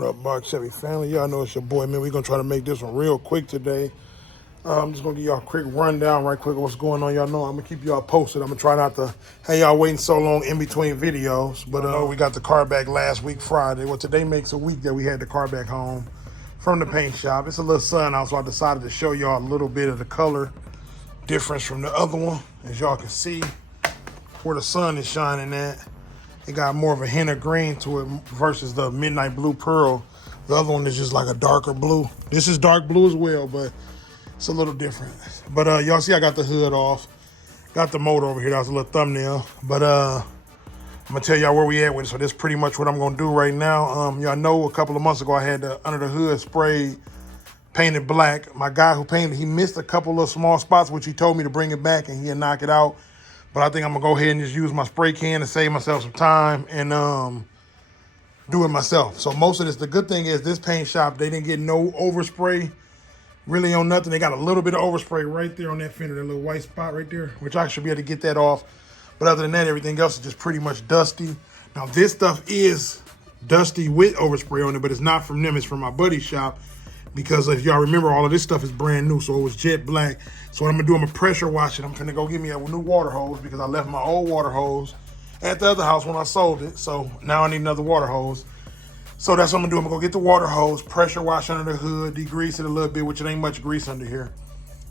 What up, Mark Chevy family? Y'all know it's your boy, man. We're going to try to make this one real quick today. I'm just going to give y'all a quick rundown right quick of what's going on. Y'all know I'm going to keep y'all posted. I'm going to try not to have y'all waiting so long in between videos. But we got the car back last week, Friday. Well, today makes a week that we had the car back home from the paint shop. It's a little sun out, so I decided to show y'all a little bit of the color difference from the other one. As y'all can see where the sun is shining at. It got more of a hint of green to it versus the Midnight Blue Pearl. The other one is just like a darker blue. This is dark blue as well, but it's a little different. But y'all see I got the hood off. Got the motor over here. That was a little thumbnail. But I'm going to tell y'all where we at with it. So that's pretty much what I'm going to do right now. Y'all know a couple of months ago I had the under the hood sprayed, painted black. My guy who painted, he missed a couple of small spots, which he told me to bring it back and he'd knock it out. But I think I'm going to go ahead and just use my spray can to save myself some time and do it myself. So most of this, the good thing is this paint shop, they didn't get no overspray really on nothing. They got a little bit of overspray right there on that fender, that little white spot right there, which I should be able to get that off. But other than that, everything else is just pretty much dusty. Now this stuff is dusty with overspray on it, but it's not from them, it's from my buddy's shop. Because if y'all remember, all of this stuff is brand new, so it was jet black. So what I'm gonna do, I'm gonna pressure wash it. I'm gonna go get me a new water hose because I left my old water hose at the other house when I sold it. So now I need another water hose. So that's what I'm gonna do. I'm gonna go get the water hose, pressure wash under the hood, degrease it a little bit, which it ain't much grease under here.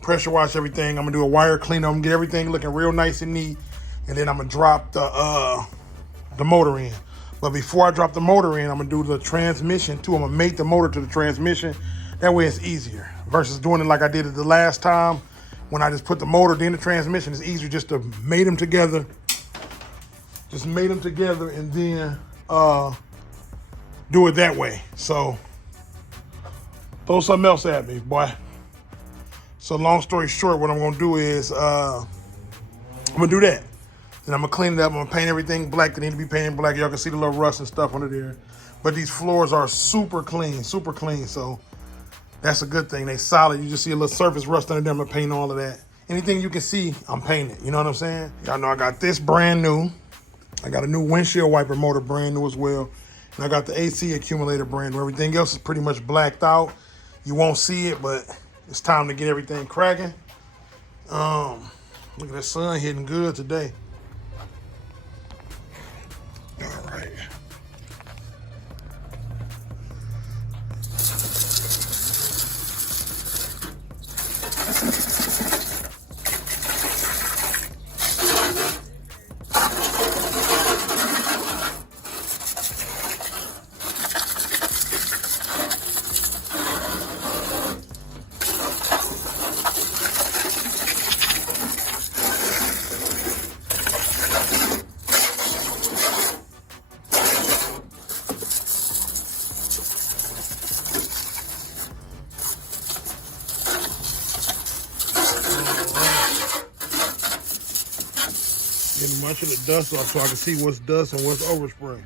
Pressure wash everything. I'm gonna do a wire cleanup. I'm gonna get everything looking real nice and neat. And then I'm gonna drop the motor in. But before I drop the motor in, I'm gonna do the transmission too. I'm gonna mate the motor to the transmission. That way it's easier versus doing it like I did it the last time when I just put the motor, then the transmission. It's easier just to mate them together. Just mate them together and then do it that way. So throw something else at me, boy. So long story short, what I'm gonna do is I'm gonna do that. Then I'm gonna clean it up. I'm gonna paint everything black. They need to be painted black. Y'all can see the little rust and stuff under there. But these floors are super clean, super clean. So that's a good thing. They solid. You just see a little surface rust under them. I'm painting all of that. Anything you can see, I'm painting. You know what I'm saying? Y'all know I got this brand new. I got a new windshield wiper motor brand new as well. And I got the AC accumulator brand new. Everything else is pretty much blacked out. You won't see it, but it's time to get everything cracking. Look at that sun hitting good today. All right. Getting much of the dust off so I can see what's dust and what's overspray.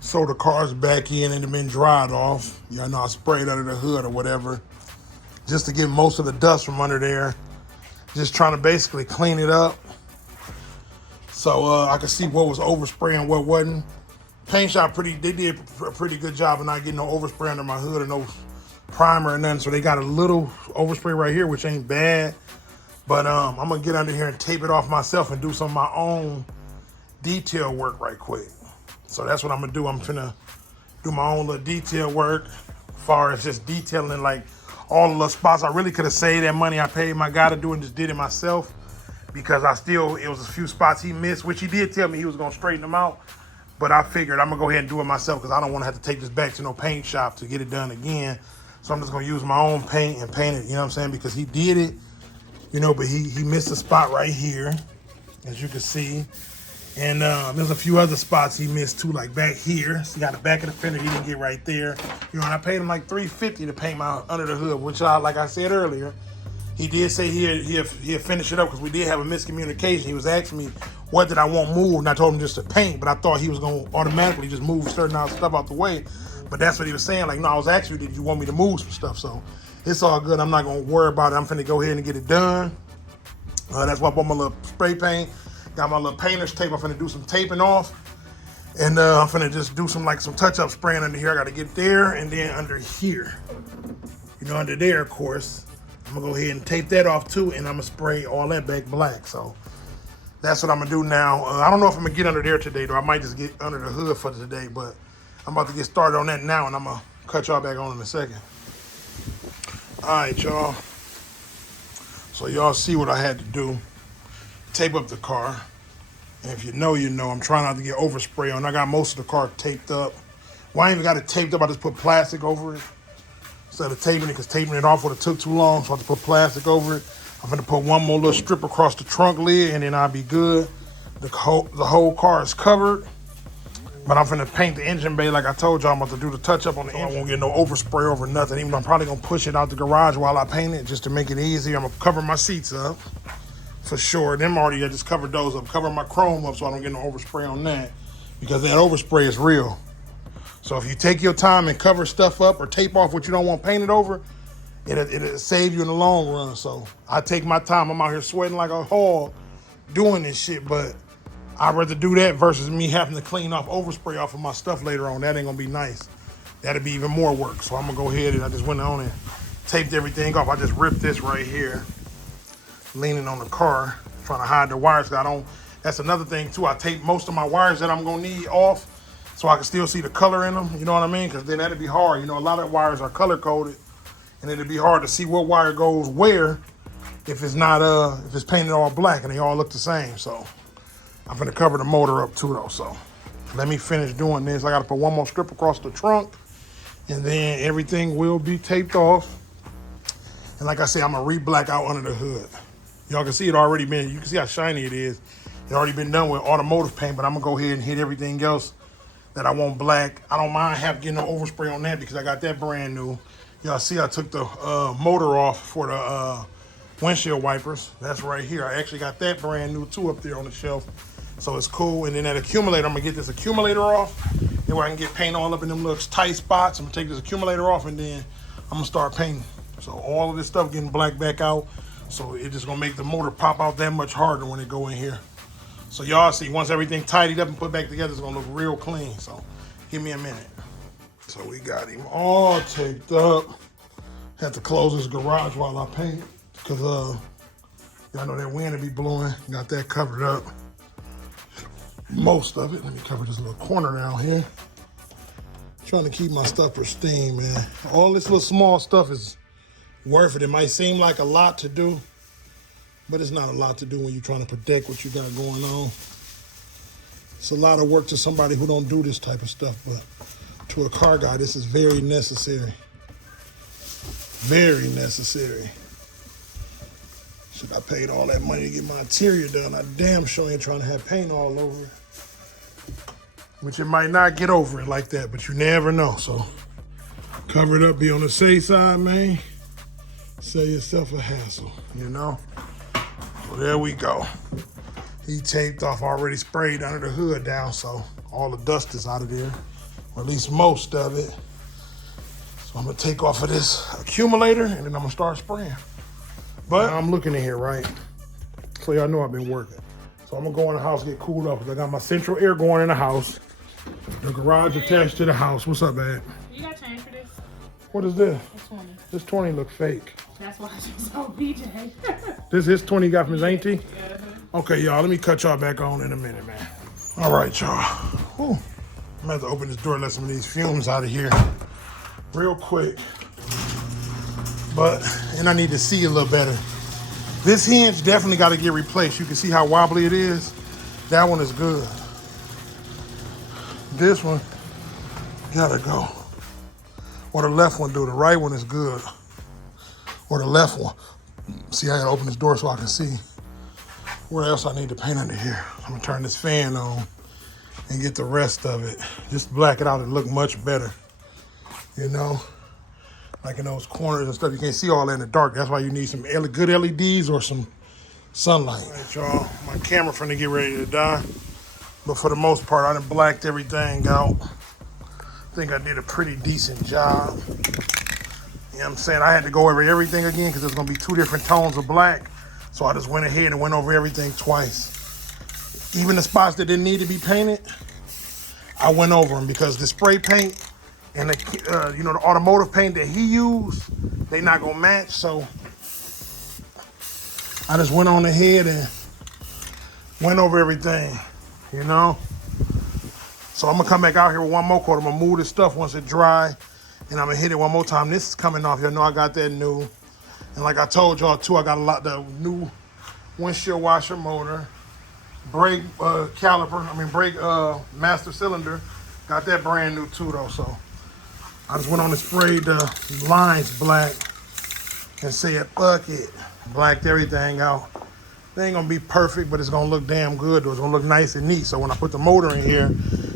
So the car's back in and it been dried off. Y'all know I sprayed under the hood or whatever, just to get most of the dust from under there. Just trying to basically clean it up. So I could see what was overspray and what wasn't. Paint shop they did a pretty good job of not getting no overspray under my hood or no primer or nothing. So they got a little overspray right here, which ain't bad. But I'm gonna get under here and tape it off myself and do some of my own detail work right quick. So that's what I'm gonna do. I'm gonna do my own little detail work as far as just detailing like all the little spots. I really could have saved that money I paid my guy to do and just did it myself because it was a few spots he missed, which he did tell me he was gonna straighten them out. But I figured I'm gonna go ahead and do it myself because I don't want to have to take this back to no paint shop to get it done again. So I'm just gonna use my own paint and paint it, you know what I'm saying? Because he did it, you know, but he missed a spot right here, as you can see. And there's a few other spots he missed too, like back here. So you got the back of the fender he didn't get right there. You know, and I paid him like $350 to paint my under the hood, which like I said earlier, he did say he'd finish it up because we did have a miscommunication. He was asking me what did I want moved, and I told him just to paint, but I thought he was going to automatically just move certain stuff out the way. But that's what he was saying. Like, no, I was asking you, did you want me to move some stuff? So it's all good. I'm not going to worry about it. I'm finna go ahead and get it done. That's why I bought my little spray paint. Got my little painter's tape. I'm finna do some taping off. And I'm finna just do some touch-up spraying under here. I gotta get there and then under here. You know, under there, of course. I'm gonna go ahead and tape that off too, and I'm gonna spray all that back black. So that's what I'm gonna do now. I don't know if I'm gonna get under there today, though. I might just get under the hood for today, but I'm about to get started on that now, and I'm gonna cut y'all back on in a second. All right, y'all. So y'all see what I had to do. Tape up the car. And if you know, you know. I'm trying not to get overspray on. I got most of the car taped up. Well, I ain't even got it taped up. I just put plastic over it instead of taping it, because taping it off would have took too long. So I have to put plastic over it. I'm going to put one more little strip across the trunk lid, and then I'll be good. The whole car is covered. But I'm finna paint the engine bay like I told y'all. I'm about to do the touch up on the engine. I won't get no overspray over nothing. Even though I'm probably gonna push it out the garage while I paint it just to make it easier. I'm gonna cover my seats up for sure. Them already, I just covered those up. Cover my chrome up so I don't get no overspray on that, because that overspray is real. So if you take your time and cover stuff up or tape off what you don't want painted over, it'll save you in the long run. So I take my time. I'm out here sweating like a hog doing this shit, but I'd rather do that versus me having to clean off overspray off of my stuff later on. That ain't gonna be nice. That'd be even more work. So I'm gonna go ahead and I just went on and taped everything off. I just ripped this right here, leaning on the car, trying to hide the wires. That's another thing too. I taped most of my wires that I'm gonna need off so I can still see the color in them. You know what I mean? Because then that'd be hard. You know, a lot of wires are color coded, and it'd be hard to see what wire goes where if it's not if it's painted all black and they all look the same. So I'm gonna cover the motor up too though, so let me finish doing this. I gotta put one more strip across the trunk, and then everything will be taped off. And like I said, I'm gonna re-black out under the hood. Y'all can see it already been, you can see how shiny it is. It already been done with automotive paint, but I'm gonna go ahead and hit everything else that I want black. I don't mind getting no overspray on that because I got that brand new. Y'all see I took the motor off for the windshield wipers. That's right here. I actually got that brand new too up there on the shelf. So it's cool. And then that accumulator, I'm gonna get this accumulator off. Then I can get paint all up in them little tight spots. I'm gonna take this accumulator off, and then I'm gonna start painting. So all of this stuff getting black back out. So it's just gonna make the motor pop out that much harder when it go in here. So y'all see, once everything tidied up and put back together, it's gonna look real clean. So give me a minute. So we got him all taped up. Had to close this garage while I paint, because y'all know that wind will be blowing. Got that covered up. Most of it. Let me cover this little corner down here. Trying to keep my stuff pristine, man. All this little small stuff is worth it. It might seem like a lot to do, but it's not a lot to do when you're trying to protect what you got going on. It's a lot of work to somebody who don't do this type of stuff, but to a car guy, this is very necessary. Very necessary. Shit, I paid all that money to get my interior done. I damn sure ain't trying to have paint all over it. Which it might not get over it like that, but you never know. So cover it up, be on the safe side, man. Save yourself a hassle, you know? So there we go. He taped off, already sprayed under the hood down, so all the dust is out of there, or at least most of it. So I'm gonna take off of this accumulator, and then I'm gonna start spraying. But I'm looking in here, right? So y'all know I've been working. So I'm gonna go in the house, get cooled up, because I got my central air going in the house. The garage attached to the house. What's up, man? You got change for this? What is this? It's 20. This 20 look fake. That's why I just saw BJ. This is 20 you got from his auntie? Yeah. Okay, y'all, let me cut y'all back on in a minute, man. All right, y'all. I'm gonna have to open this door and let some of these fumes out of here real quick. And I need to see a little better. This hinge definitely got to get replaced. You can see how wobbly it is. That one is good. This one gotta go. Or the left one do. The right one is good. Or the left one. See, I gotta open this door so I can see where else I need to paint under here. I'm gonna turn this fan on and get the rest of it. Just black it out and look much better. You know? Like in those corners and stuff, you can't see all that in the dark. That's why you need some good LEDs or some sunlight. All right, y'all, my camera finna get ready to die. But for the most part, I done blacked everything out. I think I did a pretty decent job. You know what I'm saying? I had to go over everything again because there's gonna be 2 different tones of black. So I just went ahead and went over everything twice. Even the spots that didn't need to be painted, I went over them because the spray paint and the the automotive paint that he used, they not gonna match. So I just went on ahead and went over everything, you know. So I'm gonna come back out here with one more coat. I'm gonna move this stuff once it dry, and I'm gonna hit it one more time. This is coming off. Y'all know I got that new, and like I told y'all too, I got the new windshield washer motor, brake brake master cylinder. Got that brand new too though. So I just went on and sprayed the lines black and said, fuck it. Blacked everything out. It ain't gonna be perfect, but it's gonna look damn good. It's gonna look nice and neat. So when I put the motor in here,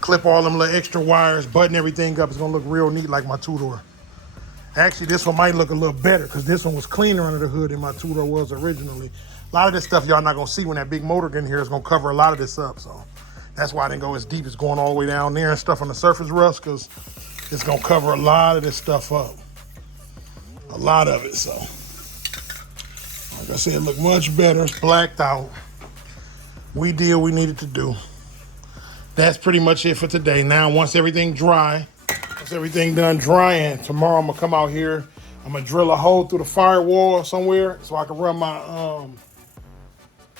clip all them little extra wires, button everything up, it's gonna look real neat like my two-door. Actually, this one might look a little better because this one was cleaner under the hood than my two-door was originally. A lot of this stuff y'all not gonna see when that big motor in here is gonna cover a lot of this up. So that's why I didn't go as deep as going all the way down there and stuff on the surface rust, because it's gonna cover a lot of this stuff up. A lot of it, so. Like I said, it looked much better. It's blacked out. We did what we needed to do. That's pretty much it for today. Now, once everything dry, once everything done drying, tomorrow I'm gonna come out here. I'm gonna drill a hole through the firewall somewhere so I can run my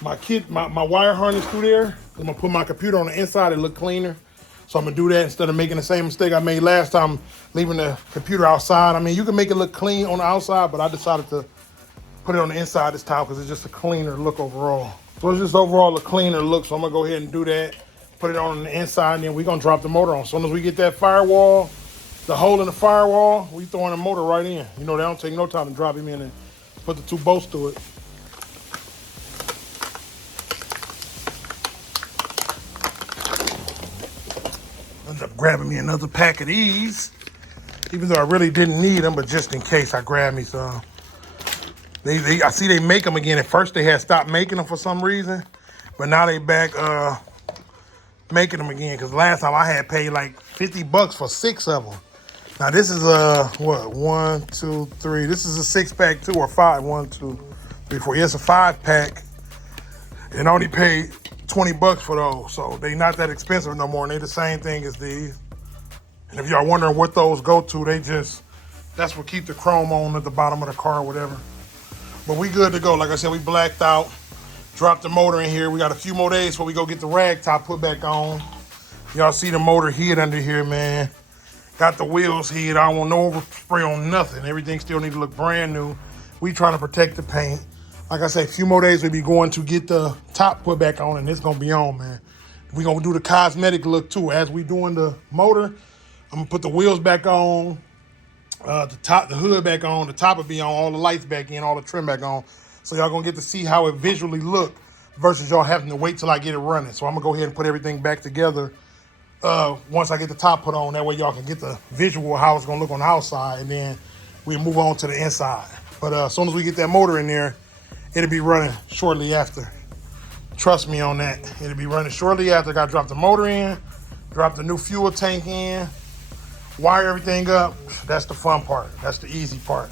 my wire harness through there. I'm gonna put my computer on the inside and look cleaner. So I'm gonna do that instead of making the same mistake I made last time, leaving the computer outside. I mean, you can make it look clean on the outside, but I decided to put it on the inside this time because it's just a cleaner look overall. So it's just overall a cleaner look. So I'm gonna go ahead and do that, put it on the inside, and then we're gonna drop the motor on. As soon as we get that firewall, the hole in the firewall, we throwing the motor right in. You know, they don't take no time to drop him in and put the 2 bolts to it. Ended up grabbing me another pack of these, even though I really didn't need them, but just in case I grabbed me some. I see they make them again. At first they had stopped making them for some reason, but now they back making them again. Because last time I had paid like $50 for 6 of them. Now this is what, 1, 2, 3. This is a 6-pack too, or 5. 1, 2, 3, 4. Yeah, it's a 5-pack, and I only paid $20 for those. So they not that expensive no more, and they the same thing as these. And if y'all wondering what those go to, that's what keep the chrome on at the bottom of the car or whatever. But we good to go. Like I said, we blacked out, dropped the motor in here. We got a few more days before we go get the rag top put back on. Y'all see the motor hid under here, man. Got the wheels hid. I don't want no overspray on nothing. Everything still need to look brand new. We trying to protect the paint. Like I said, a few more days we'll be going to get the top put back on, and it's gonna be on, man. We gonna do the cosmetic look too. As we doing the motor, I'm gonna put the wheels back on. The hood back on, the top will be on, all the lights back in, all the trim back on. So y'all gonna get to see how it visually look versus y'all having to wait till I get it running. So I'm gonna go ahead and put everything back together once I get the top put on. That way y'all can get the visual of how it's gonna look on the outside, and then we move on to the inside. But as soon as we get that motor in there, it'll be running shortly after. Trust me on that. It'll be running shortly after. I gotta drop the motor in, drop the new fuel tank in, wire everything up. That's the fun part. That's the easy part.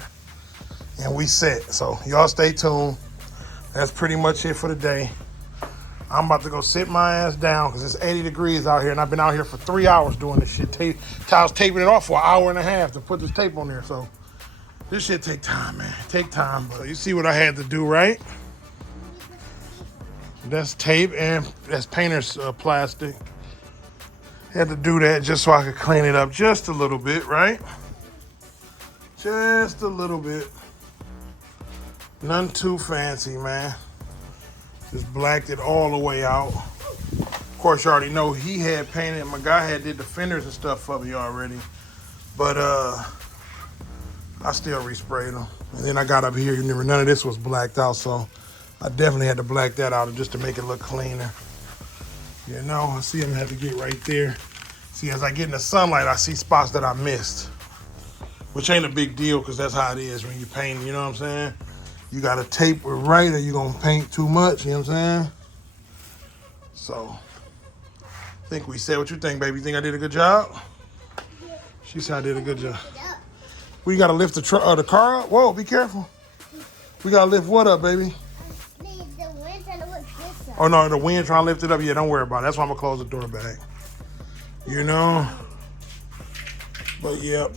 And we set. So y'all stay tuned. That's pretty much it for the day. I'm about to go sit my ass down because it's 80 degrees out here, and I've been out here for 3 hours doing this shit. I was taping it off for an hour and a half to put this tape on there. So this shit take time, man. Take time. But you see what I had to do, right? That's tape and that's painter's plastic. Had to do that just so I could clean it up just a little bit, right? Just a little bit. Nothing too fancy, man. Just blacked it all the way out. Of course, you already know he had painted. My guy had did the fenders and stuff for me already. But I still resprayed them. And then I got up here, none of this was blacked out, so I definitely had to black that out just to make it look cleaner. You know, I see him have to get right there. See, as I get in the sunlight, I see spots that I missed, which ain't a big deal because that's how it is when you paint, you know what I'm saying? You got to tape it right or you're going to paint too much, you know what I'm saying? So, I think we said what you think, baby. You think I did a good job? She said I did a good job. We got to lift the car up. Whoa, be careful. We got to lift what up, baby? The wind trying to lift this up. Oh, no, the wind trying to lift it up. Yeah, don't worry about it. That's why I'm going to close the door back. You know? But, yep.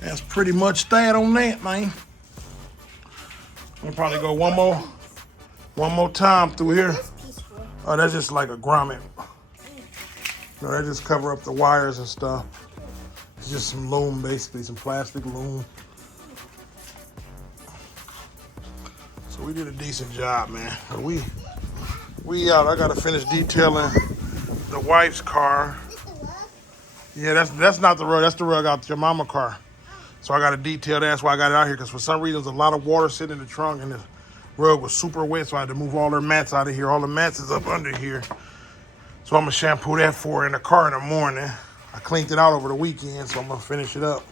That's pretty much that on that, man. We'll probably go one more time through here. This piece for? Oh, that's just like a grommet. No, that just cover up the wires and stuff. It's just some loom, basically, some plastic loom. So we did a decent job, man. We out. I gotta finish detailing the wife's car. Yeah, that's not the rug. That's the rug out your mama car. So I gotta detail that. That's why I got it out here, because for some reason there's a lot of water sitting in the trunk and the rug was super wet, so I had to move all their mats out of here. All the mats is up under here. So I'm gonna shampoo that for her in the car in the morning. I cleaned it out over the weekend, so I'm gonna finish it up.